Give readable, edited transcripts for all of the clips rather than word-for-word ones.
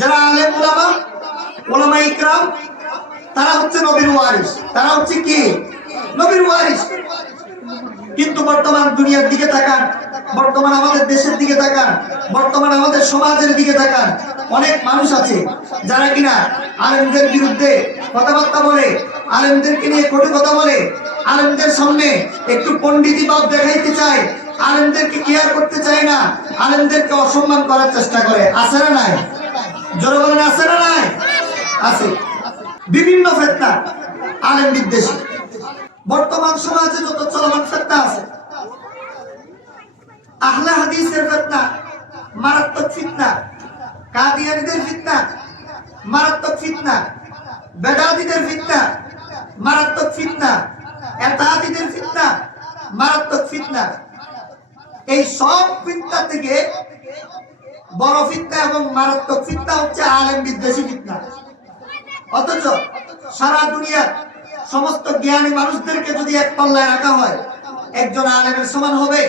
যারা আলেম উলামা, উলামা ইকরাম, তারা হচ্ছে নবীর ওয়ারিস। তারা হচ্ছে কি? নবীর ওয়ারিস। কিন্তু বর্তমান দুনিয়ার দিকে তাকান, বর্তমান আমাদের দেশের দিকে তাকান, বর্তমান আমাদের সমাজের দিকে তাকান, অনেক মানুষ আছে যারা কিনা আলেমদের বিরুদ্ধে কথাবার্তা বলে, আলেমদেরকে নিয়ে কটু কথা বলে, আলেমদের সামনে একটু পণ্ডিতি ভাব দেখাইতে চায়, আলেমদেরকে কেয়ার করতে চায় না, আলেমদেরকে অসম্মান করার চেষ্টা করে। আছে না নাই? জোরে বলেন, আছে না নাই? আছে। বিভিন্ন ফিতনা আলেম বিদ্বেষী বর্তমান সমাজে যত চলমান ফিতনা আছে, আহলে হাদিসের ফিতনা মারাত্মক ফিতনা, কাদিয়ানীদের ফিতনা মারাত্মক ফিতনা, বেদাতীদের ফিতনা মারাত্মক ফিতনা, এতাদীদের ফিতনা মারাত্মক ফিতনা। এই সব ফিতনা থেকে বড় ফিতনা এবং মারাত্মক ফিতনা হচ্ছে আলেম বিদ্বেষী ফিতনা। অথচ সারা দুনিয়ার সমস্ত জ্ঞানী মানুষদেরকে যদি এক পাল্লায় রাখা হয়, একজন আলেমের সমান হবে।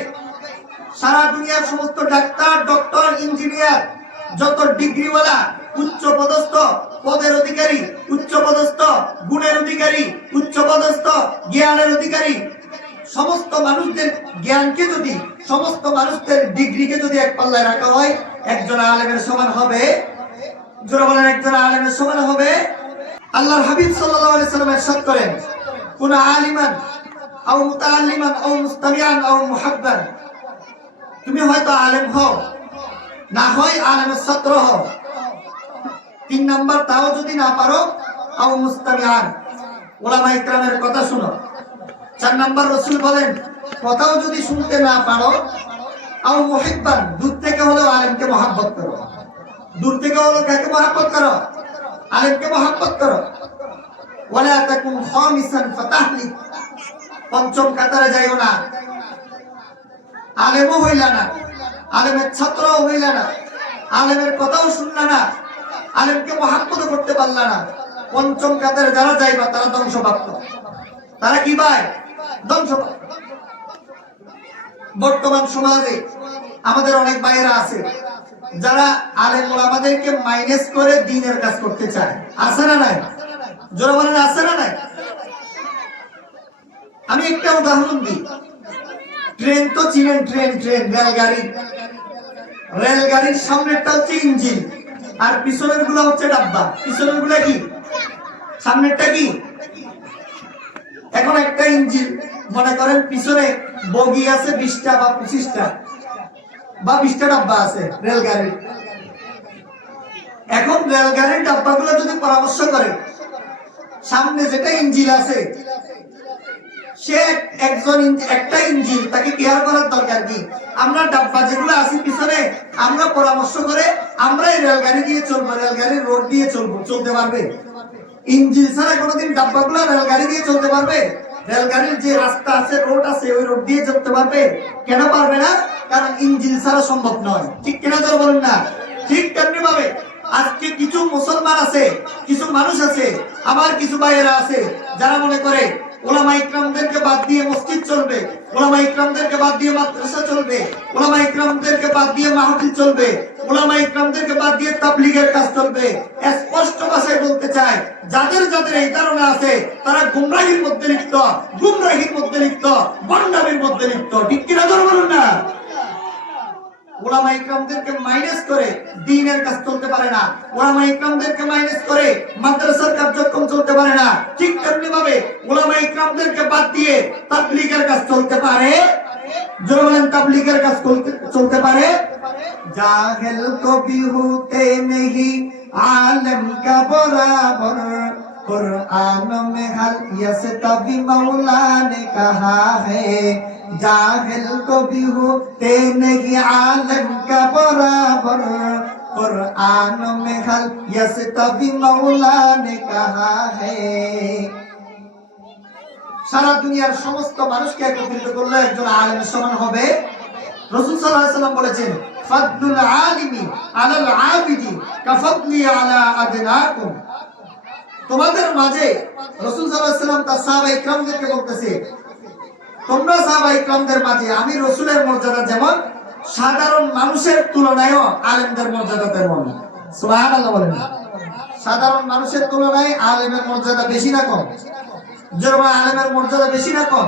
সারা দুনিয়ার সমস্ত ডাক্তার, ডক্টর, ইঞ্জিনিয়ার, যত ডিগ্রিওয়ালা, উচ্চ পদস্থ পদের অধিকারী, উচ্চ পদস্থ গুণের অধিকারী, উচ্চ পদস্থ জ্ঞানের অধিকারী, সমস্ত মানুষদের জ্ঞানকে যদি, সমস্ত মানুষদের ডিগ্রিকে যদি এক পাল্লায় রাখা হয়, একজন আলেমের সমান হবে। যারা বলেন একজন আলেমের সমান হবে। আল্লাহর হাবিব সাল্লাল্লাহু আলাইহি সাল্লাম ইরশাদ করেন, কুন আলিমান আও মুতাআল্লিমান আও মুস্তামিআন আও মুহাব্বান। তুমি হয়তো আলেম হও, না হয় আলেমের ছাত্র হও। 3 নাম্বার তাও যদি না পারো, আও মুস্তামিআন, উলামা ইকরামের কথা শুনো। 4 নাম্বার রাসূল বলেন, কথাও যদি শুনতে না পারো, আও মুহিব্বান, দূর থেকে হলেও আলেমকে মহব্বত করো। দূর থেকে হলেও কাকে মহব্বত করো? আলেমকে মহব্বত করো। ওয়ালা তাকুন খামিসান ফাতাহলিক, পঞ্চম কাতারে যাইও না। আলেমও হইলা না, আলেমের ছাত্রও হইলা না, আলেমের কথাও শুনলা না, আলেমকে মহব্বত করতে পারলা না। পঞ্চম কাতারে যারা যাইবা তারা ধ্বংসপ্রাপ্ত। তারা কি ভাই? ধ্বংসপ্রাপ্ত। বর্তমান সমাজে আমাদের অনেক ভাইয়েরা আছে যারা আলেম ওলামাদেরকে মাইনাস করে দ্বীনের কাজ করতে চায়। আছে না নাই? জোরে বলেন, আছে না নাই? আমি একটা উদাহরণ দিই। ট্রেন তো চিনেন, ট্রেন রেলগাড়ি। রেলগাড়ির সামনেরটা হচ্ছে ইঞ্জিন, আর পিছনের গুলা হচ্ছে ডাব্বা। পিছনের গুলা কি, সামনেরটা কি? এখন একটা ইঞ্জিন, মনে করেন পিছনে বগি আছে 20টা বা 25টা বা 20টা ডাব্বা আছে রেলগাড়ির। এখন রেলগাড়ির ডাব্বাগুলো যদি পরামর্শ করে, সামনে যেটা ইঞ্জিন আছে সে একজন একটা ইঞ্জিন, তাকে কেয়ার করার দরকার কি? আমরা ডাব্বা যেগুলো আছে পিছনে, আমরা পরামর্শ করে আমরা এই রেলগাড়ি দিয়ে চলবো, রেলগাড়ির রোড দিয়ে চলবো। চলতে পারবে? ইঞ্জিন ছাড়া কোনোদিন ডাব্বাগুলো রেলগাড়ি দিয়ে চলতে পারবে? রেলগাড়ির যে রাস্তা আছে, রোড আছে, ওই রোড দিয়ে চলতে পারবে? কেন পারবে না? কারণ ইঞ্জিন ছাড়া সম্ভব নয়। ঠিক কিনা জোরে বলুন না? ঠিক তেমনি ভাবে আজকে কিছু মুসলমান আছে, কিছু মানুষ আছে, আবার কিছু ভাইয়েরা আছে যারা মনে করে উলামা ইকরামদেরকে বাদ দিয়ে মসজিদ চলবে, উলামা ইকরামদেরকে বাদ দিয়ে মাদ্রাসা চলবে, উলামা ইকরামদেরকে বাদ দিয়ে মাহফিল চলবে, উলামা ইকরামদেরকে বাদ দিয়ে তাবলীগের কাজ চলবে। স্পষ্ট ভাষায় বলতে চায়, যাদের যাদের এই ধারণা আছে তারা গুমরাহির মধ্যে লিপ্ত, ভণ্ডামির মধ্যে লিপ্ত। ঠিক কিনা জোরে বলুন না? উলামা ইকরামদেরকে মাইনাস করে দ্বীনের কাজ চলতে পারে না, উলামা ইকরামদেরকে মাইনাস করে মাদ্রাসার কার্যক্রম চলতে পারে না। ঠিক তেমনি ভাবে উলামা ইকরামদেরকে বাদ দিয়ে তাবলীগের কাজ চলতে পারে। জোরে বলেন, তাবলীগের কাজ চলতে পারে। জাহেল কবি হতে নেহি আলেম কা বরাবর, कुरान में हल यसे तभी मौला ने कहा है, जाहिल को भी होते नहीं आलम का बराबर, कुरान में हल यसे तभी मौला ने कहा है। সারা দুনিয়ার সমস্ত মানুষকে একত্রিত করলে একজন আলেমের সমান হবে। রাসূল সাল্লাল্লাহু আলাইহি ওয়াসাল্লাম বলেছেন, ফাদলুল আলিমি আলাল আবিদি কাফাদলি আলা আদনাকুম। তোমাদের মাঝে রাসূল সাল্লাল্লাহু আলাইহি ওয়াসাল্লাম তার সাহাবা ইকরামদেরকে বলতেছে, তোমরা সাহাবা ইকরামদের মাঝে আমি রাসূলের মর্যাদা যেমন, সাধারণ মানুষের তুলনায়ও আলেমদের মর্যাদা তেমন। সুবহানাল্লাহ বলেন। সাধারণ মানুষের তুলনায় আলেমের মর্যাদা বেশি না কম? জোরে বলেন, আলেমের মর্যাদা বেশি না কম?